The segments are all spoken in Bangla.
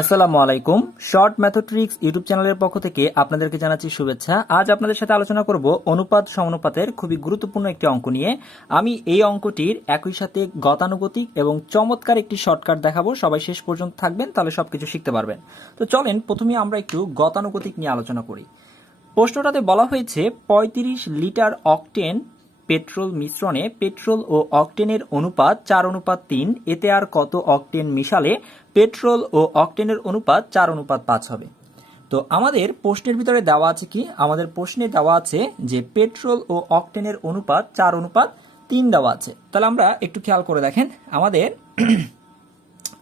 আসসালামু আলাইকুম। শর্ট ম্যাথোট্রিক্স ইউটিউব চ্যানেলের পক্ষ থেকে আপনাদেরকে জানাচ্ছি শুভেচ্ছা। আজ আপনাদের সাথে আলোচনা করব অনুপাত সমানুপাতের খুবই গুরুত্বপূর্ণ একটি অঙ্ক নিয়ে। আমি এই অঙ্কটির একই সাথে গতানুগতিক এবং চমৎকার একটি শর্টকাট দেখাবো। সবাই শেষ পর্যন্ত থাকবেন, তাহলে সবকিছু শিখতে পারবেন। তো চলেন প্রথমে আমরা একটু গতানুগতিক নিয়ে আলোচনা করি। প্রশ্নটাতে বলা হয়েছে ৩৫ লিটার অকটেন পেট্রোল মিশ্রণে পেট্রোল ও অকটেনের অনুপাত 4:3। এতে আর কত অকটেন মিশালে পেট্রোল ও অকটেনের অনুপাত 4:5 হবে। তো আমাদের প্রশ্নের ভিতরে দেওয়া আছে কি, আমাদের প্রশ্নে দেওয়া আছে যে পেট্রোল ও অকটেনের অনুপাত 4:3 দেওয়া আছে। তাহলে আমরা একটু খেয়াল করে দেখেন,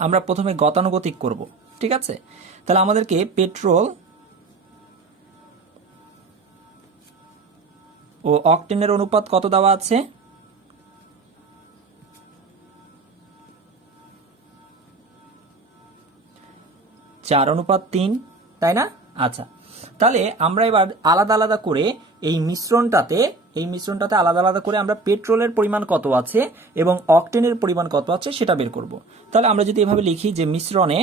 আমরা প্রথমে গতানুগতিক করব, ঠিক আছে। তাহলে আমাদেরকে পেট্রোল ও অকটেনের অনুপাত কত দেওয়া আছে? 4:3, তাই না? আচ্ছা, তাহলে আমরা এবার আলাদা আলাদা করে এই মিশ্রণটাতে আলাদা আলাদা করে আমরা পেট্রোলের পরিমাণ কত আছে এবং অকটেনের পরিমাণ কত আছে সেটা বের করব। তাহলে আমরা যদি এভাবে লিখি যে মিশ্রণে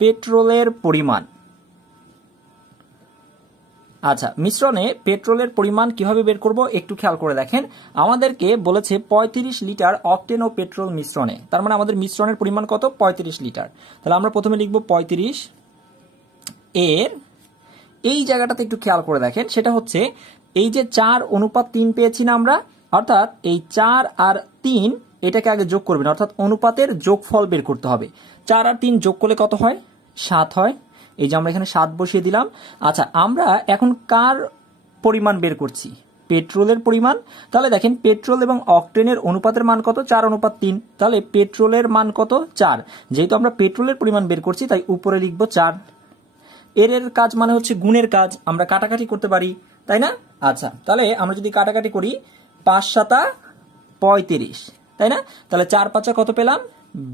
পেট্রোলের পরিমাণ, আচ্ছা, মিশ্রণে পেট্রোলের পরিমাণ কিভাবে বের করব একটু খেয়াল করে দেখেন। আমাদেরকে বলেছে ৩৫ লিটার অকটেন ও পেট্রোল মিশ্রণে, তার মানে আমাদের মিশ্রণের পরিমাণ কত? ৩৫ লিটার। তাহলে আমরা প্রথমে লিখব ৩৫ এর, এই জায়গাটাতে একটু খেয়াল করে দেখেন, সেটা হচ্ছে এই যে 4:3 পেয়েছি না আমরা, অর্থাৎ এই 4 আর 3 এটাকে আগে যোগ করবেন, অর্থাৎ অনুপাতের যোগফল বের করতে হবে। 4 আর 3 যোগ করলে কত হয়? 7 হয়। এই যে আমরা এখানে 7 বসিয়ে দিলাম। আচ্ছা, আমরা এখন কার পরিমাণ বের করছি? পেট্রোলের পরিমাণ। তাহলে দেখেন পেট্রোল এবং অকটেনের অনুপাতের মান কত? 4:3। তাহলে পেট্রোলের মান কত? 4। যেহেতু আমরা পেট্রোলের পরিমাণ বের করছি তাই উপরে লিখবো 4। এর কাজ মানে হচ্ছে গুণের কাজ, আমরা কাটাকাটি করতে পারি, তাই না? আচ্ছা, তাহলে আমরা যদি কাটাকাটি করি 5 7 35, তাই না? তাহলে 4 5 কত পেলাম?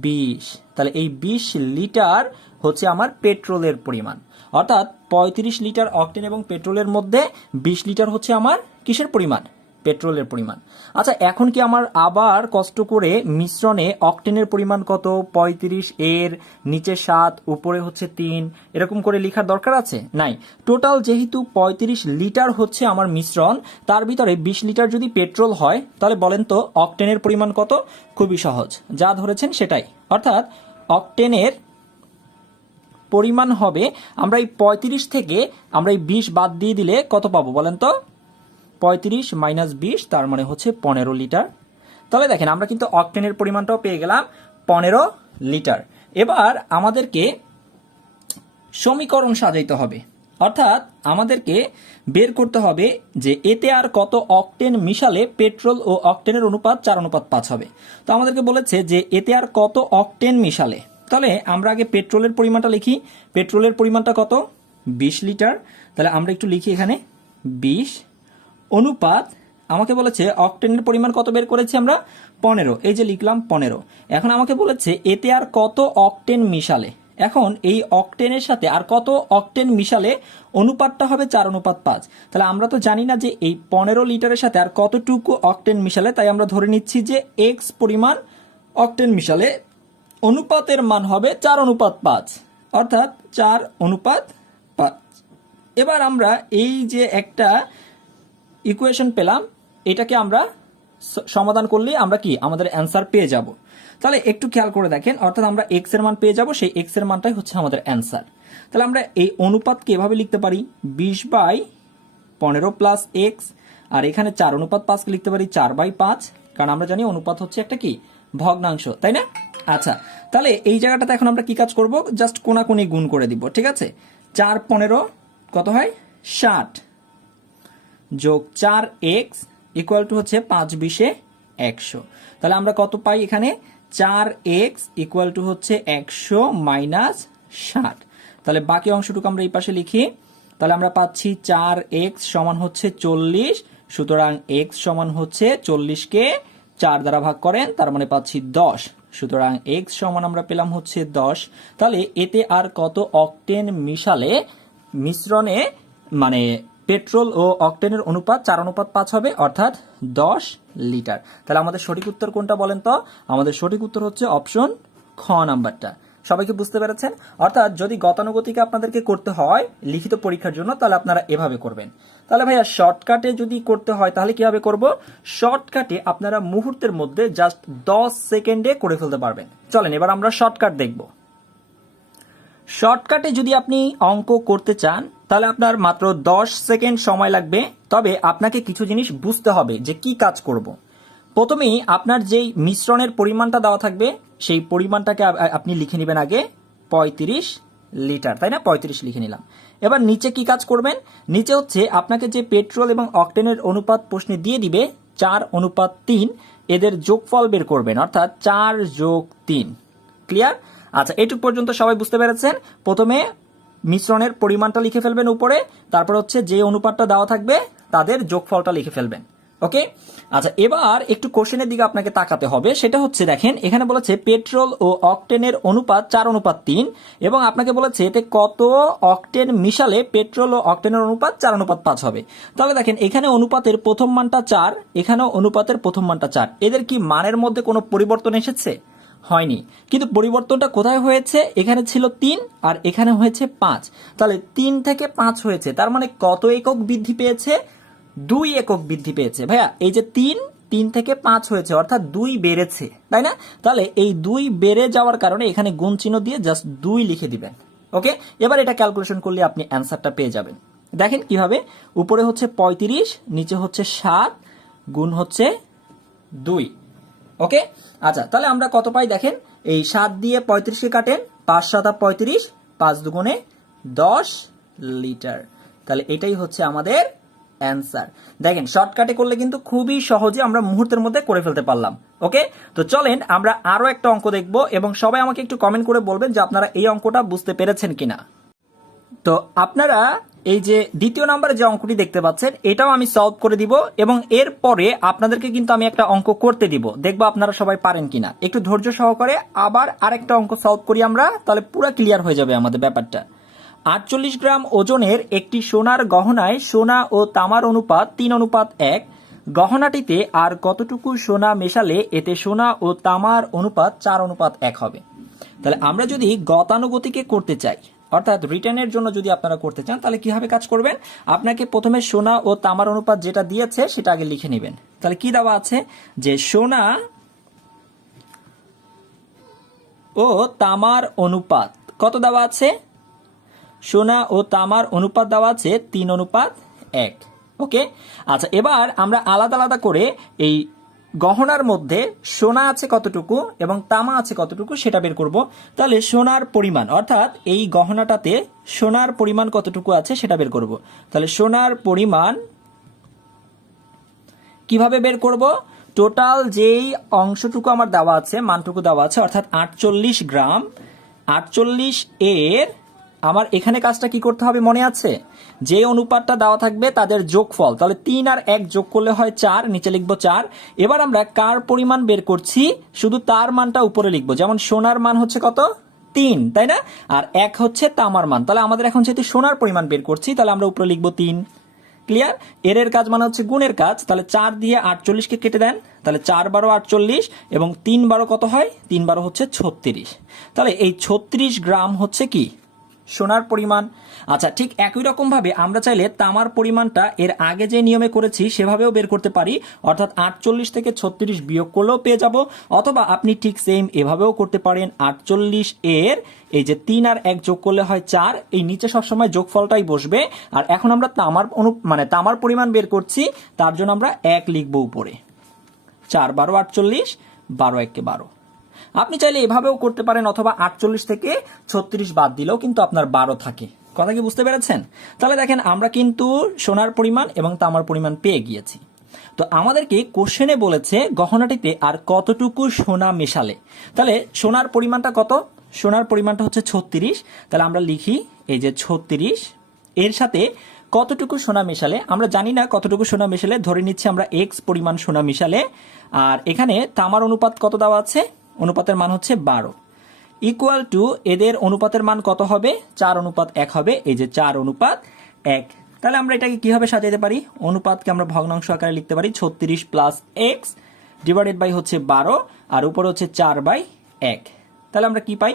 20। তাহলে এই 20 লিটার হচ্ছে আমার পেট্রোলের পরিমাণ, অর্থাৎ 35 লিটার অকটেন এবং পেট্রোলের মধ্যে 20 লিটার হচ্ছে আমার কিসের পরিমাণ? পেট্রোলের পরিমাণ। আচ্ছা, এখন কি আমার আবার কষ্ট করে মিশ্রণে অকটেনের পরিমাণ কত? 35 এর নিচে 7, উপরে হচ্ছে 3, এরকম করে লেখার দরকার আছে? নাই। টোটাল যেহেতু 35 লিটার হচ্ছে আমার মিশ্রণ, তার ভিতরে 20 লিটার যদি পেট্রোল হয়, তাহলে বলেন তো অকটেনের পরিমাণ কত? খুবই সহজ, যা ধরেছেন সেটাই, অর্থাৎ অকটেনের পরিমাণ হবে, আমরা এই 35 থেকে আমরা এই 20 বাদ দিয়ে দিলে কত পাবো বলেন তো? 35 মাইনাস 20, তার মানে হচ্ছে 15 লিটার। তাহলে দেখেন আমরা কিন্তু অকটেনের পরিমাণটাও পেয়ে গেলাম 15 লিটার। এবার আমাদেরকে সমীকরণ সাজাইতে হবে, অর্থাৎ আমাদেরকে বের করতে হবে যে এতে আর কত অকটেন মিশালে পেট্রোল ও অকটেনের অনুপাত 4:5 হবে। তো আমাদেরকে বলেছে যে এতে আর কত অকটেন মিশালে। তাহলে আমরা আগে পেট্রোলের পরিমাণটা লিখি। পেট্রোলের পরিমাণটা কত? 20 লিটার। তাহলে আমরা একটু লিখি এখানে 20 অনুপাত, আমাকে বলেছে অকটেনের পরিমাণ কত বের করেছি আমরা? 15। এই যে লিখলাম 15। এখন আমাকে বলেছে এতে আর কত অকটেন মিশালে। এখন এই অকটেনের সাথে আর কত অকটেন মিশালে অনুপাতটা হবে 4:5। তাহলে আমরা তো জানি না যে এই 15 লিটারের সাথে আর কতটুকু অকটেন মিশালে, তাই আমরা ধরে নিচ্ছি যে এক্স পরিমাণ অকটেন মিশালে অনুপাতের মান হবে 4:5, অর্থাৎ 4:5। এবার আমরা এই যে একটা ইকুয়েশন পেলাম, এটাকে আমরা সমাধান করলে আমরা কি আমাদের অ্যান্সার পেয়ে যাব। তাহলে একটু খেয়াল করে দেখেন, অর্থাৎ আমরা এক্স এর মান পেয়ে যাব, সেই এক্স এর মানটাই হচ্ছে আমাদের অ্যান্সার। তাহলে আমরা এই অনুপাতকে এভাবে লিখতে পারি 20/15 প্লাস এক্স, আর এখানে 4:5কে লিখতে পারি 4/5, কারণ আমরা জানি অনুপাত হচ্ছে একটা কি ভগ্নাংশ, তাই না? আচ্ছা, তাহলে এই জায়গাটাতে এখন আমরা কি কাজ করব? জাস্ট কোনাকুনি গুণ করে দিব, ঠিক আছে। 4 15 কত হয়? 60 যোগ 4x ইকুয়াল টু হচ্ছে 5 20 100। তাহলে আমরা কত পাই এখানে? 4x ইকুয়াল টু হচ্ছে 100 মাইনাস 60। তাহলে বাকি অংশটুকু আমরা এই পাশে লিখি। তাহলে আমরা পাচ্ছি 4x সমান হচ্ছে 40, সুতরাং x সমান হচ্ছে 40কে 4 দ্বারা ভাগ করেন, তার মানে পাচ্ছি 10, সুতরাং x সমান আমরা পেলাম হচ্ছে 10। তাহলে এতে আর কত অকটেন মিশালে মিশ্রণে মানে পেট্রোল ও অকটেনের অনুপাত 4:5 হবে, অর্থাৎ 10 লিটার। তাহলে আমাদের সঠিক উত্তর কোনটা বলেন তো? আমাদের সঠিক উত্তর হচ্ছে অপশন খ নাম্বারটা। সবাইকে বুঝতে পেরেছেন? অর্থাৎ যদি গতানুগতিকে আপনাদেরকে করতে হয় লিখিত পরীক্ষার জন্য, তাহলে আপনারা এভাবে করবেন। তাহলে ভাইয়া শর্টকাটে যদি করতে হয় তাহলে কিভাবে করব? শর্টকাটে আপনারা মুহূর্তের মধ্যে জাস্ট 10 সেকেন্ডে করে ফেলতে পারবেন। চলেন এবার আমরা শর্টকাট দেখব। শর্টকাটে যদি আপনি অঙ্ক করতে চান তাহলে আপনার মাত্র 10 সেকেন্ড সময় লাগবে। তবে আপনাকে কিছু জিনিস বুঝতে হবে যে কি কাজ করব। প্রথমেই আপনার যেই মিশ্রণের পরিমাণটা দেওয়া থাকবে সেই পরিমাণটাকে আপনি লিখে নেবেন আগে 35 লিটার, তাই না? 35 লিখে নিলাম। এবার নিচে কি কাজ করবেন? নিচে হচ্ছে আপনাকে যে পেট্রোল এবং অকটেনের অনুপাত প্রশ্নে দিয়ে দিবে 4:3, এদের যোগফল বের করবেন, অর্থাৎ 4+3। ক্লিয়ার? আচ্ছা, এটুক পর্যন্ত সবাই বুঝতে পেরেছেন? প্রথমে মিশ্রণের পরিমাণটা লিখে ফেলবেন উপরে, তারপর হচ্ছে যে অনুপাতটা দেওয়া থাকবে তাদের যোগফলটা লিখে ফেলবেন। ওকে? আচ্ছা, এবার একটু কোশ্চেনের দিকে আপনাকে তাকাতে হবে। সেটা হচ্ছে দেখেন এখানে বলেছে পেট্রোল ও অকটেনের অনুপাত 4:3 এবং আপনাকে বলেছে এতে কত অকটেন মিশালে পেট্রোল ও অকটেনের অনুপাত 4:5 হবে। তাহলে দেখেন এখানে অনুপাতের প্রথম মানটা 4, এখানেও অনুপাতের প্রথম মানটা 4। এদের কি মানের মধ্যে কোনো পরিবর্তন এসেছে? হয়নি। কিন্তু পরিবর্তনটা কোথায় হয়েছে? এখানে ছিল 3 আর এখানে হয়েছে 5। তাহলে 3 থেকে 5 হয়েছে, তার মানে কত একক বৃদ্ধি পেয়েছে? 2 একক বৃদ্ধি পেয়েছে। ভাইয়া এই যে 3 থেকে 5 হয়েছে, অর্থাৎ 2 বেড়েছে, তাই না? তাহলে এই 2 বেড়ে যাওয়ার কারণে এখানে গুণ চিহ্ন দিয়ে জাস্ট 2 লিখে দিবেন। ওকে? এবার এটা ক্যালকুলেশন করলে আপনি অ্যান্সারটা পেয়ে যাবেন। দেখেন কিভাবে, উপরে হচ্ছে 35, নিচে হচ্ছে 7, গুণ হচ্ছে 2। ওকে? আচ্ছা, তাহলে আমরা কত পাই দেখেন, এই 7 দিয়ে 35কে কাটেন, 5 7 35, 5 দুগুণে 10 লিটার। তাহলে এটাই হচ্ছে আমাদের অ্যান্সার। দেখেন শর্টকাটে করলে কিন্তু খুবই সহজে আমরা মুহূর্তের মধ্যে করে ফেলতে পারলাম। ওকে? তো চলেন আমরা আরো একটা অঙ্ক দেখব এবং সবাই আমাকে একটু কমেন্ট করে বলবেন যে আপনারা এই অঙ্কটা বুঝতে পেরেছেন কিনা। তো আপনারা এই যে দ্বিতীয় নাম্বারে যে অঙ্কটি দেখতে পাচ্ছেন এটাও আমি সলভ করে দিব এবং এরপরে আপনাদেরকে কিন্তু আমি একটা অঙ্ক করতে দিব, দেখবো আপনারা সবাই পারেন কিনা। একটু ধৈর্য সহকারে আবার আরেকটা অঙ্ক সলভ করি আমরা, তাহলে পুরো ক্লিয়ার হয়ে যাবে আমাদের ব্যাপারটা। 48 গ্রাম ওজনের একটি সোনার গহনায় সোনা ও তামার অনুপাত 3:1। গহনাটিতে আর কতটুকু সোনা মেশালে এতে সোনা ও তামার অনুপাত 4:1 হবে? তাহলে আমরা যদি গতানুগতিকে করতে চাই, অর্থাৎ রিটার্নের জন্য যদি আপনারা করতে চান, তাহলে কিভাবে কাজ করবেন? আপনাকে প্রথমে সোনা ও তামার অনুপাত যেটা দিয়েছে সেটা আগে লিখে নেবেন। তাহলে কি দেওয়া আছে? যে সোনা ও তামার অনুপাত কত দেওয়া আছে? সোনা ও তামার অনুপাত দেওয়া আছে 3:1। ওকে? আচ্ছা, এবার আমরা আলাদা আলাদা করে এই গহনার মধ্যে সোনা আছে কতটুকু এবং তামা আছে কতটুকু সেটা বের করব। তাহলে সোনার পরিমাণ, অর্থাৎ এই গহনাটাতে সোনার পরিমাণ কতটুকু আছে সেটা বের করব। তাহলে সোনার পরিমাণ কিভাবে বের করব? টোটাল যেই অংশটুকু আমার দেওয়া আছে, মানটুকু দেওয়া আছে, অর্থাৎ 48 গ্রাম, 48 এর আমার এখানে কাজটা কি করতে হবে মনে আছে? যে অনুপাতটা দেওয়া থাকবে তাদের যোগফল, তাহলে 3 আর 1 যোগ করলে হয় 4, নিচে লিখবো 4। এবার আমরা কার পরিমাণ বের করছি শুধু তার মানটা উপরে লিখবো, যেমন সোনার মান হচ্ছে কত? 3, তাই না? আর 1 হচ্ছে তামার মান। তাহলে আমাদের এখন যেহেতু সোনার পরিমাণ বের করছি তাহলে আমরা উপরে লিখবো 3। ক্লিয়ার? এর কাজ মানে হচ্ছে গুণের কাজ। তাহলে 4 দিয়ে 48কে কেটে দেন, তাহলে 4 12 48 এবং 3 12 কত হয়? 3 12 হচ্ছে 36। তাহলে এই 36 গ্রাম হচ্ছে কি? সোনার পরিমাণ। আচ্ছা, ঠিক একই রকম ভাবে আমরা চাইলে তামার পরিমাণটা এর আগে যে নিয়মে করেছি সেভাবেও বের করতে পারি, অর্থাৎ 48 থেকে 36 বিয়োগ করলেও পেয়ে যাব, অথবা আপনি ঠিক সেম এভাবেও করতে পারেন। 48 এর এই যে 3 আর 1 যোগ করলে হয় 4, এই নিচে সবসময় যোগফলটাই বসবে। আর এখন আমরা তামার পরিমাণ বের করছি, তার জন্য আমরা 1 লিখবো উপরে। 4 12 48, 12 1 12। আপনি চাইলে এভাবেও করতে পারেন, অথবা 48 থেকে 36 বাদ দিলেও কিন্তু আপনার 12 থাকে। কথা কি বুঝতে পেরেছেন? তাহলে দেখেন আমরা কিন্তু সোনার পরিমাণ এবং তামার পরিমাণ পেয়ে গিয়েছি। তো আমাদেরকে কোশ্চেনে বলেছে গহনাটিতে আর কতটুকু সোনা মেশালে। তাহলে সোনার পরিমাণটা কত? সোনার পরিমাণটা হচ্ছে 36। তাহলে আমরা লিখি এই যে 36 এর সাথে কতটুকু সোনা মেশালে, আমরা জানি না কতটুকু সোনা মেশালে, ধরে নিচ্ছি আমরা x পরিমাণ সোনা মেশালে। আর এখানে তামার অনুপাত কত দেওয়া আছে? অনুপাতের মান হচ্ছে 12, ইকুয়াল টু এদের অনুপাতের মান কত হবে? 4:1 হবে। এই যে 4:1 তাহলে আমরা এটাকে কিভাবে সাজাতে পারি, অনুপাতকে আমরা ভগ্নাংশ আকারে লিখতে পারি 36 প্লাস এক্স ডিভাইডেড বাই হচ্ছে 12 আর উপরে হচ্ছে 4/1। তাহলে আমরা কি পাই,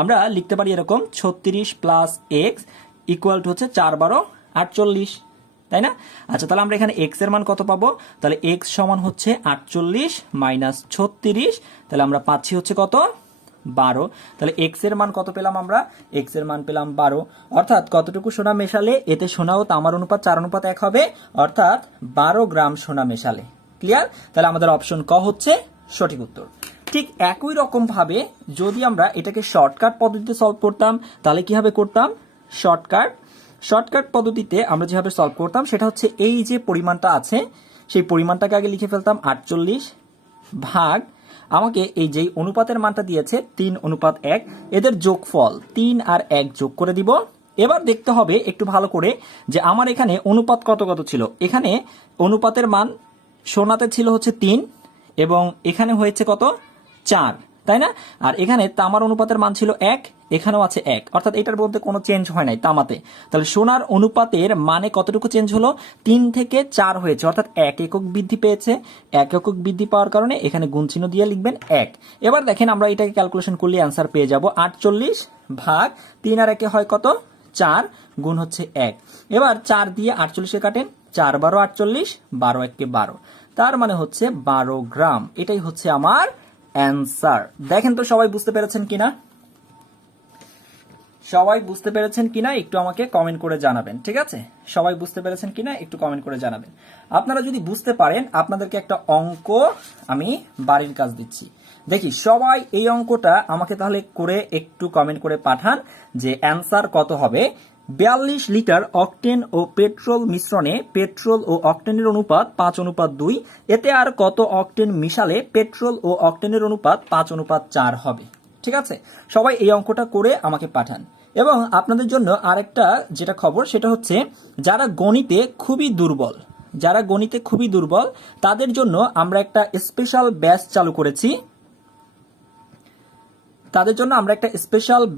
আমরা লিখতে পারি এরকম 36 প্লাস এক্স ইকুয়াল টু হচ্ছে 4 × 12 48, তাই না? আচ্ছা, তাহলে আমরা এখানে এক্স এর মান কত পাবো, তাহলে এক্স সমান হচ্ছে 48 মাইনাস 36, তাহলে আমরা পাচ্ছি হচ্ছে কত 12। তাহলে এক্স এর মান কত পেলাম আমরা, এক্স এর মান পেলাম 12, অর্থাৎ কতটুকু সোনা মেশালে এতে সোনা ও তামার অনুপাত 4:1 হবে, অর্থাৎ 12 গ্রাম সোনা মেশালে। ক্লিয়ার? তাহলে আমাদের অপশন ক হচ্ছে সঠিক উত্তর। ঠিক একই রকম ভাবে যদি আমরা এটাকে শর্টকাট পদ্ধতিতে সলভ করতাম তাহলে কিভাবে করতাম, শর্টকাট পদ্ধতিতে আমরা যেভাবে সলভ করতাম সেটা হচ্ছে এই যে পরিমাণটা আছে সেই পরিমাণটাকে আগে লিখে ফেলতাম 48 ভাগ, আমাকে এই যেই অনুপাতের মানটা দিয়েছে 3:1, এদের যোগফল 3 আর 1 যোগ করে দিব। এবার দেখতে হবে একটু ভালো করে যে আমার এখানে অনুপাত কত কত ছিল। এখানে অনুপাতের মান সোনাতে ছিল হচ্ছে 3 এবং এখানে হয়েছে কত 4, তাই না? আর এখানে তামার অনুপাতের মান ছিল 1, এখানেও আছে 1, অর্থাৎ এটার মধ্যে কোনো চেঞ্জ হয় নাই তামাতে। তাহলে সোনার অনুপাতের মানে কতটুকু চেঞ্জ হলো, 3 থেকে 4 হয়েছে, অর্থাৎ 1 একক বৃদ্ধি পেয়েছে। 1 একক বৃদ্ধি পাওয়ার কারণে এখানে গুণ চিহ্ন দিয়ে লিখবেন 1। এবার দেখেন আমরা এটাকে ক্যালকুলেশন করলে অ্যান্সার পেয়ে যাব 48 ভাগ 3 আর 1 হয় কত 4 গুণ হচ্ছে 1। এবার 4 দিয়ে 48 কাটেন, 4 × 12 48, 12 × 1 = 12, তার মানে হচ্ছে 12 গ্রাম। এটাই হচ্ছে আমার অ্যান্সার। দেখেন তো সবাই বুঝতে পেরেছেন কিনা, সবাই বুঝতে পেরেছেন কিনা একটু আমাকে কমেন্ট করে জানাবেন, ঠিক আছে? সবাই বুঝতে পেরেছেন কিনা একটু কমেন্ট করে জানাবেন। আপনারা যদি বুঝতে পারেন আপনাদেরকে একটা অঙ্ক আমি বাড়ির কাজ দিচ্ছি। দেখি সবাই এই অঙ্কটা আমাকে তাহলে করে একটু কমেন্ট করে পাঠান যে অ্যান্সার কত হবে। 42 লিটার অকটেন ও পেট্রোল মিশ্রণে পেট্রোল ও অকটেনের অনুপাত 5:2, এতে আর কত অকটেন মিশালে পেট্রোল ও অকটেনের অনুপাত 5:4 হবে। ঠিক আছে, সবাই এই অঙ্কটা করে আমাকে পাঠান। এবং আপনাদের জন্য আরেকটা যেটা খবর সেটা হচ্ছে যারা গণিতে খুবই দুর্বল তাদের জন্য আমরা একটা স্পেশাল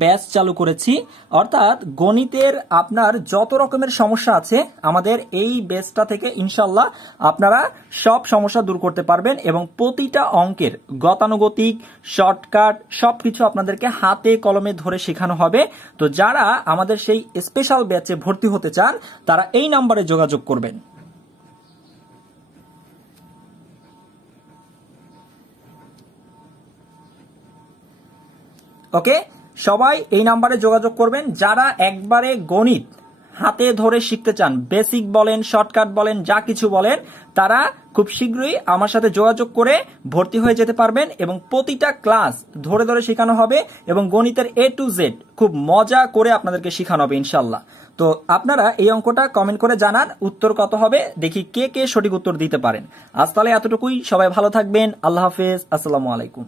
ব্যাচ চালু করেছি। অর্থাৎ গণিতের আপনার যত রকমের সমস্যা আছে আমাদের এই ব্যাচটা থেকে ইনশাল্লাহ আপনারা সব সমস্যা দূর করতে পারবেন এবং প্রতিটা অঙ্কের গতানুগতিক শর্টকাট সবকিছু আপনাদেরকে হাতে কলমে ধরে শেখানো হবে। তো যারা আমাদের সেই স্পেশাল ব্যাচে ভর্তি হতে চান তারা এই নাম্বারে যোগাযোগ করবেন। ওকে, সবাই এই নাম্বারে যোগাযোগ করবেন যারা একবারে গণিত হাতে ধরে শিখতে চান, বেসিক বলেন শর্টকাট বলেন যা কিছু বলেন, তারা খুব শীঘ্রই আমার সাথে যোগাযোগ করে ভর্তি হয়ে যেতে পারবেন এবং প্রতিটা ক্লাস ধরে ধরে শেখানো হবে এবং গণিতের A to Z খুব মজা করে আপনাদেরকে শেখানো হবে ইনশাল্লাহ। তো আপনারা এই অঙ্কটা কমেন্ট করে জানান উত্তর কত হবে, দেখি কে কে সঠিক উত্তর দিতে পারেন। আজ তাহলে এতটুকুই, সবাই ভালো থাকবেন, আল্লাহ হাফেজ, আসসালামু আলাইকুম।